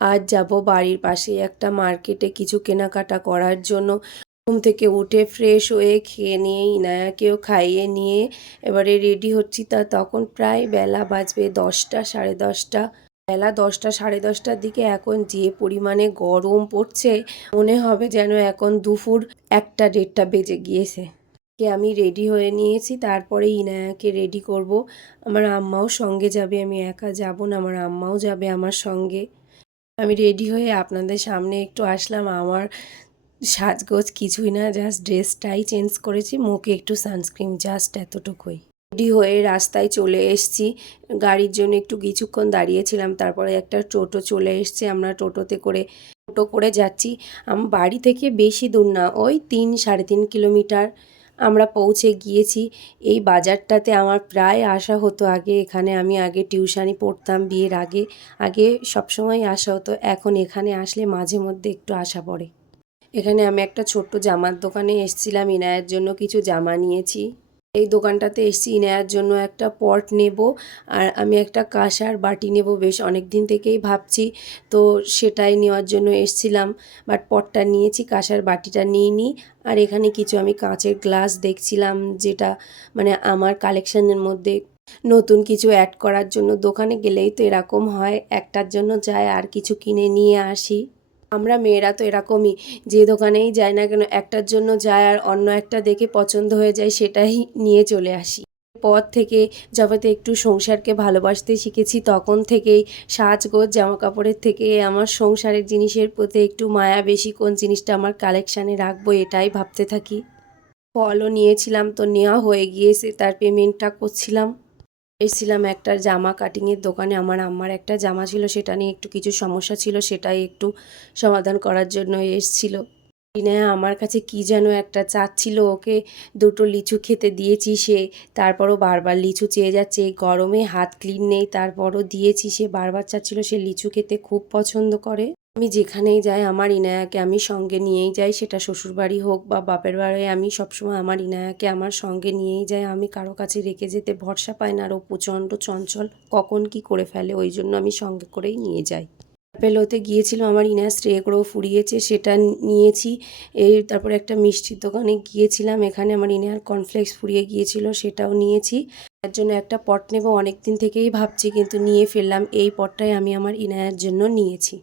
আজ যাব বাড়ির পাশে একটা মার্কেটে কিছু কেনাকাটা করার জন্য। ঘুম থেকে উঠে ফ্রেশ হয়ে খেয়ে নিয়ে ইনায়াকেও খাইয়ে নিয়ে এবারে রেডি হচ্ছি। তখন প্রায় বেলা বাজবে 10টা, সাড়ে 10টা। বেলা 10টা সাড়ে 10টার দিকে এখন যে পরিমাণে গরম পড়ছে, মনে হবে যেন এখন দুপুর 1টা 1:30টা বেজে গিয়েছে। আমি রেডি হয়ে নিয়েছি, তারপরে ইনায়াকে রেডি করব। আমার আম্মাও সঙ্গে যাবে, আমি একা যাব না, আমার আম্মাও যাবে আমার সঙ্গে। আমি রেডি হয়ে আপনাদের সামনে একটু আসলাম। আমার সাজগোজ কিছুই না, জাস্ট ড্রেসটাই চেঞ্জ করেছি, মুখে একটু সানস্ক্রিন, জাস্ট এতটুকুই। রেডি হয়ে রাস্তায় চলে এসেছি। গাড়ির জন্য একটু কিছুক্ষণ দাঁড়িয়েছিলাম, তারপরে একটা টোটো চলে এসছে। আমরা টোটো করে যাচ্ছি। বাড়ি থেকে বেশি দূর না, ওই 3-3.5 কিলোমিটার আমরা পৌঁছে গিয়েছি। এই বাজারটাতে আমার প্রায় আসা হতো আগে। এখানে আমি আগে টিউশনি পড়তাম বিয়ের আগে। আগে সবসময় আসা হতো, এখন এখানে আসলে মাঝে মধ্যে একটু আসা পড়ে। এখানে আমি একটা ছোট্ট জামার দোকানে এসেছিলাম, ইনায়ার জন্য কিছু জামা নিয়েছি। এই দোকানটাতে এসেছি ইনায়ার জন্য একটা পট নেব, আর আমি একটা কাঁসার বাটি নেব। বেশ অনেক দিন থেকেই ভাবছি, তো সেটাই নেওয়ার জন্য এসেছিলাম। বাট পটটা নিয়েছি, কাঁসার বাটিটা নিইনি। আর এখানে কিছু আমি কাঁচের গ্লাস দেখছিলাম, যেটা মানে আমার কালেকশনের মধ্যে নতুন কিছু অ্যাড করার জন্য। দোকানে গেলেই তো এরকম হয়, একটার জন্য যায় আর কিছু কিনে নিয়ে আসি। আমরা মেয়েরা তো এরকমই, যে দোকানেই যাই না কেন একটার জন্য যায় আর অন্য একটা দেখে পছন্দ হয়ে যায়, সেটাই নিয়ে চলে আসি। পর থেকে যবেতে একটু সংসারকে ভালোবাসতে শিখেছি, তখন থেকেই সাজগোজ জামাকাপড়ের থেকে আমার সংসারের জিনিসের প্রতি একটু মায়া বেশি। কোন জিনিসটা আমার কালেকশানে রাখবো এটাই ভাবতে থাকি। ফলও নিয়েছিলাম, তো নেওয়া হয়ে গিয়েছে, তার পেমেন্টটা করছিলাম। এসেছিলাম একটা জামা কাটিংয়ের দোকানে। আমার আম্মার একটা জামা ছিল, সেটা নিয়ে একটু কিছু সমস্যা ছিল, সেটাই একটু সমাধান করার জন্য এসেছিল। ইনায়া আমার কাছে কি যেন একটা চাচ্ছিল, ওকে দুটো লিচু খেতে দিয়েছি, সে তারপরও বারবার লিচু চেয়ে যাচ্ছে। এই গরমে হাত ক্লিন নেই, তারপরও দিয়েছি, সে বারবার চাচ্ছিল, সে লিচু খেতে খুব পছন্দ করে। আমি যেখানেই যাই আমার ইনায়াকে আমি সঙ্গে নিয়েই যাই, সেটা শ্বশুরবাড়ি হোক বা বাপের বাড়ি, আমি সবসময় আমার ইনায়াকে আমার সঙ্গে নিয়েই যাই। আমি কারো কাছে রেখে যেতে ভরসা পাই না, আর ও প্রচণ্ড চঞ্চল, কখন কি করে ফেলে, ওই জন্য আমি সঙ্গে করেই নিয়ে যাই। অ্যাপেলোতে গিয়েছিল, আমার ইনায়া স্ট্রে করেও ফুরিয়েছে, সেটা নিয়েছি। তারপরে একটা মিষ্টির দোকানে গিয়েছিলাম, এখানে আমার ইনায়ার কর্নফ্লেক্স ফুরিয়ে গিয়েছিল, সেটাও নিয়েছি। তার জন্য একটা পট নেব, অনেক দিন থেকেই ভাবছি, কিন্তু নিয়ে ফেললাম। এই পটটাই আমি আমার ইনায়ার জন্য নিয়েছি।